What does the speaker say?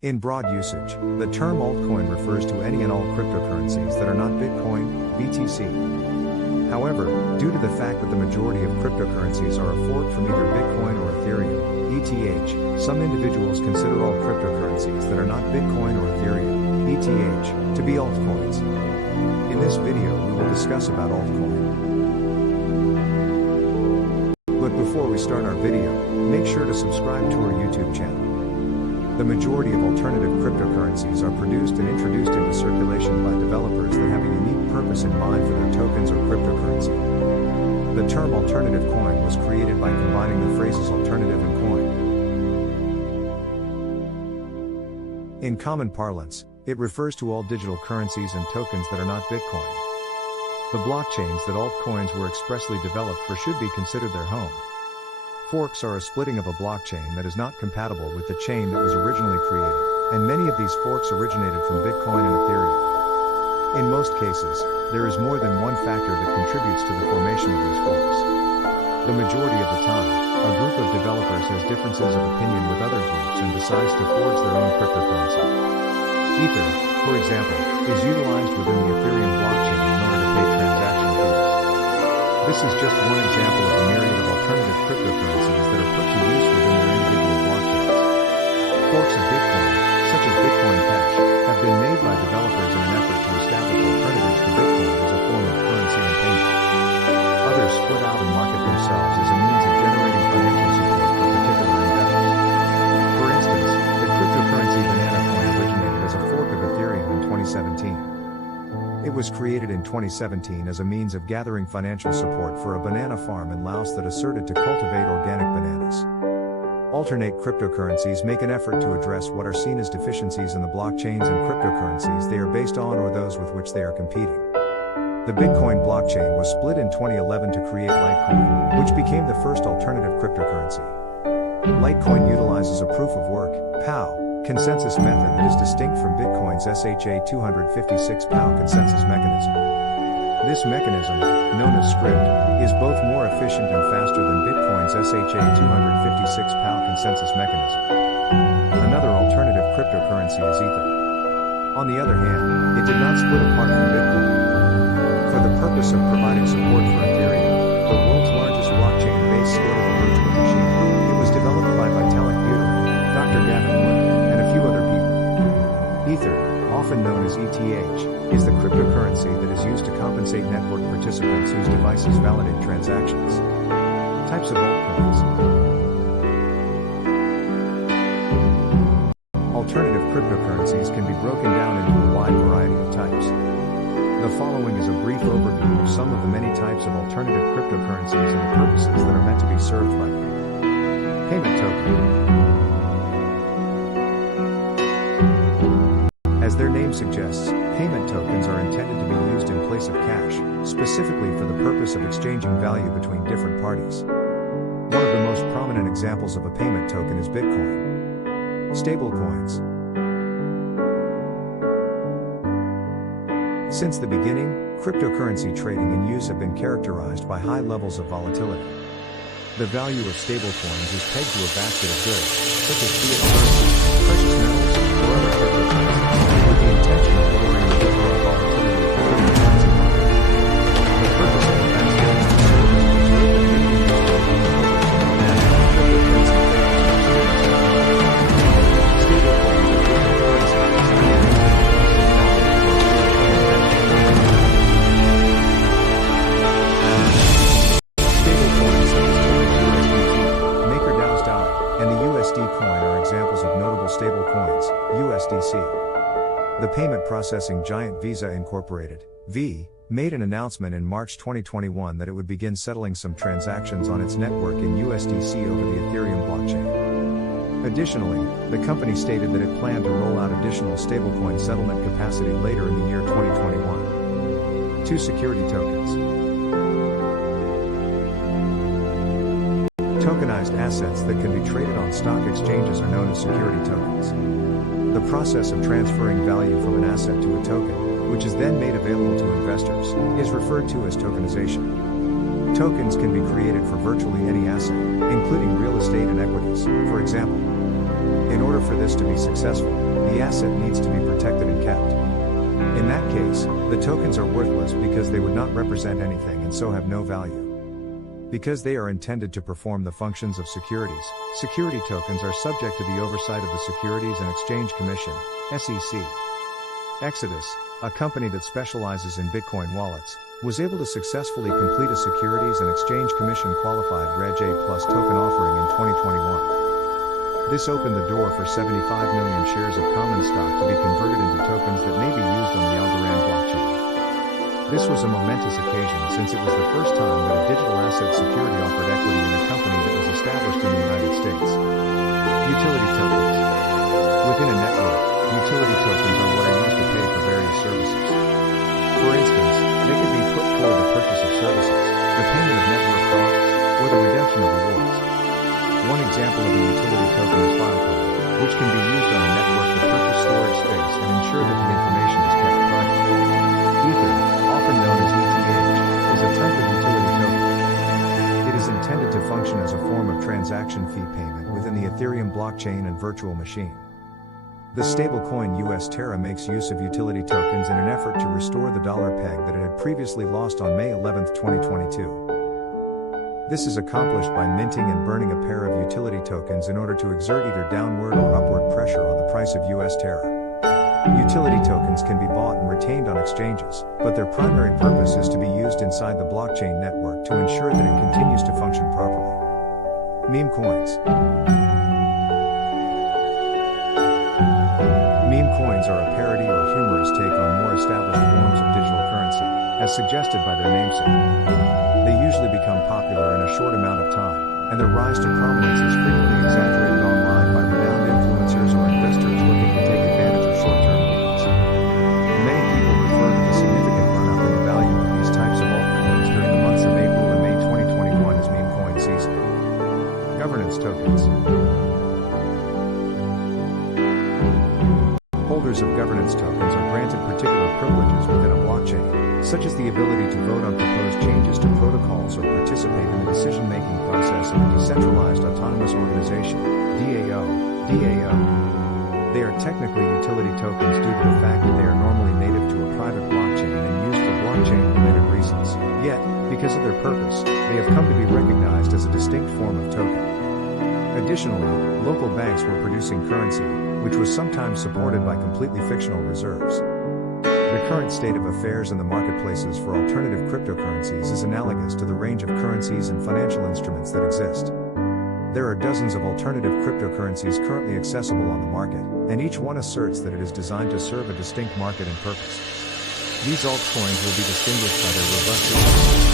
In broad usage, the term altcoin refers to any and all cryptocurrencies that are not Bitcoin, BTC. However, due to the fact that the majority of cryptocurrencies are a fork from either Bitcoin or Ethereum, ETH, some individuals consider all cryptocurrencies that are not Bitcoin or Ethereum, ETH, to be altcoins. In this video we will discuss about altcoin. But before we start our video, make sure to subscribe to our YouTube channel. The majority of alternative cryptocurrencies are produced and introduced into circulation by developers that have a unique purpose in mind for their tokens or cryptocurrency. The term alternative coin was created by combining the phrases alternative and coin. In common parlance, it refers to all digital currencies and tokens that are not Bitcoin. The blockchains that altcoins were expressly developed for should be considered their home. Forks are a splitting of a blockchain that is not compatible with the chain that was originally created, and many of these forks originated from Bitcoin and Ethereum. In most cases, there is more than one factor that contributes to the formation of these forks. The majority of the time, a group of developers has differences of opinion with other groups and decides to forge their own cryptocurrency. Ether, for example, is utilized within the Ethereum blockchain in order to pay transaction fees. This is just one example of a myriad of alternative cryptocurrencies that are put to use within their individual blockchains. Forks of Bitcoin, such as Bitcoin Cash, have been made by developers in an effort to establish alternatives to Bitcoin as a form of currency and payment. Others split out and market themselves as a means of generating financial support for particular endeavors. For instance, the cryptocurrency Banana Coin originated as a fork of Ethereum in 2017. It was created in 2017 as a means of gathering financial support for a banana farm in Laos that asserted to cultivate organic bananas. Alternate cryptocurrencies make an effort to address what are seen as deficiencies in the blockchains and cryptocurrencies they are based on or those with which they are competing. The Bitcoin blockchain was split in 2011 to create Litecoin, which became the first alternative cryptocurrency. Litecoin utilizes a proof of work, POW, consensus method that is distinct from Bitcoin's SHA-256 POW consensus mechanism. This mechanism, known as script, is both more efficient and faster than Bitcoin's SHA-256 POW consensus mechanism. Another alternative cryptocurrency is Ether. On the other hand, it did not split apart from Bitcoin. For the purpose of providing support for Ethereum, the world's largest blockchain-based scalable virtual machine, it was developed by Vitalik Buterin, Dr. Gavin Wood, and a few other people. Ether, often known as ETH, is the cryptocurrency that is used to compensate network participants whose devices validate transactions. Types of altcoins. Alternative cryptocurrencies can be broken down into a wide variety of types. The following is a brief overview of some of the many types of alternative cryptocurrencies and the purposes that are meant to be served by them. Payment token. As their name suggests, payment tokens are intended to be used in place of cash, specifically for the purpose of exchanging value between different parties. One of the most prominent examples of a payment token is Bitcoin. Stablecoins. Since the beginning, cryptocurrency trading and use have been characterized by high levels of volatility. The value of stablecoins is pegged to a basket of goods, such as fiat currency, precious metals, or other cryptocurrencies, with the intention of lowering the overall volatility of the cryptocurrency market. The purpose of the basket is to serve as a reserve that may be used to fund the public and cryptocurrency stablecoins are cryptocurrencies designed to and the USD coin are examples of notable stable coins, USDC. The payment processing giant Visa Incorporated, V, made an announcement in March 2021 that it would begin settling some transactions on its network in USDC over the Ethereum blockchain. Additionally, the company stated that it planned to roll out additional stablecoin settlement capacity later in the year 2021. 2 security tokens. Tokenized assets that can be traded on stock exchanges are known as security tokens. The process of transferring value from an asset to a token, which is then made available to investors, is referred to as tokenization. Tokens can be created for virtually any asset, including real estate and equities, for example. In order for this to be successful, the asset needs to be protected and kept. In that case, the tokens are worthless because they would not represent anything and so have no value. Because they are intended to perform the functions of securities, security tokens are subject to the oversight of the Securities and Exchange Commission, SEC. Exodus, a company that specializes in Bitcoin wallets, was able to successfully complete a Securities and Exchange Commission qualified Reg A+ token offering in 2021. This opened the door for 75 million shares of common stock to be converted into tokens that may be used on the Algorand blockchain. This was a momentous occasion since it was the first time that a digital asset security offered equity in a company that was established in the United States. Utility tokens. Within a network, utility tokens are what are used to pay for various services. For instance, they could be put toward the purchase of services, the payment of network costs, or the redemption of rewards. One example of a utility token is filecoin, which can be used on a network to purchase storage space and ensure that the information is kept private. Ether, often known as ETH, is a type of utility token. It is intended to function as a form of transaction fee payment within the Ethereum blockchain and virtual machine. The stablecoin US Terra makes use of utility tokens in an effort to restore the dollar peg that it had previously lost on May 11, 2022. This is accomplished by minting and burning a pair of utility tokens in order to exert either downward or upward pressure on the price of US Terra. Utility tokens can be bought and retained on exchanges, but their primary purpose is to be used inside the blockchain network to ensure that it continues to function properly. Meme coins. Meme coins are a parody or humorous take on more established forms of digital currency, as suggested by their namesake. They usually become popular in a short amount of time, and their rise to prominence is frequently exaggerated online by renowned influencers or investors looking to take advantage of short-term gains. Many people refer to the significant run-up in the value of these types of altcoins during the months of April and May 2021 as meme coin season. Governance tokens. Holders of governance tokens are granted particular privileges within a blockchain, such as the ability to vote on proposed changes to protocols or participate in the decision-making process of a decentralized autonomous organization, DAO. They are technically utility tokens due to the fact that they are normally native to a private blockchain and used for blockchain-related reasons. Yet, because of their purpose, they have come to be recognized as a distinct form of token. Additionally, local banks were producing currency, which was sometimes supported by completely fictional reserves. The current state of affairs in the marketplaces for alternative cryptocurrencies is analogous to the range of currencies and financial instruments that exist. There are dozens of alternative cryptocurrencies currently accessible on the market, and each one asserts that it is designed to serve a distinct market and purpose. These altcoins will be distinguished by their robust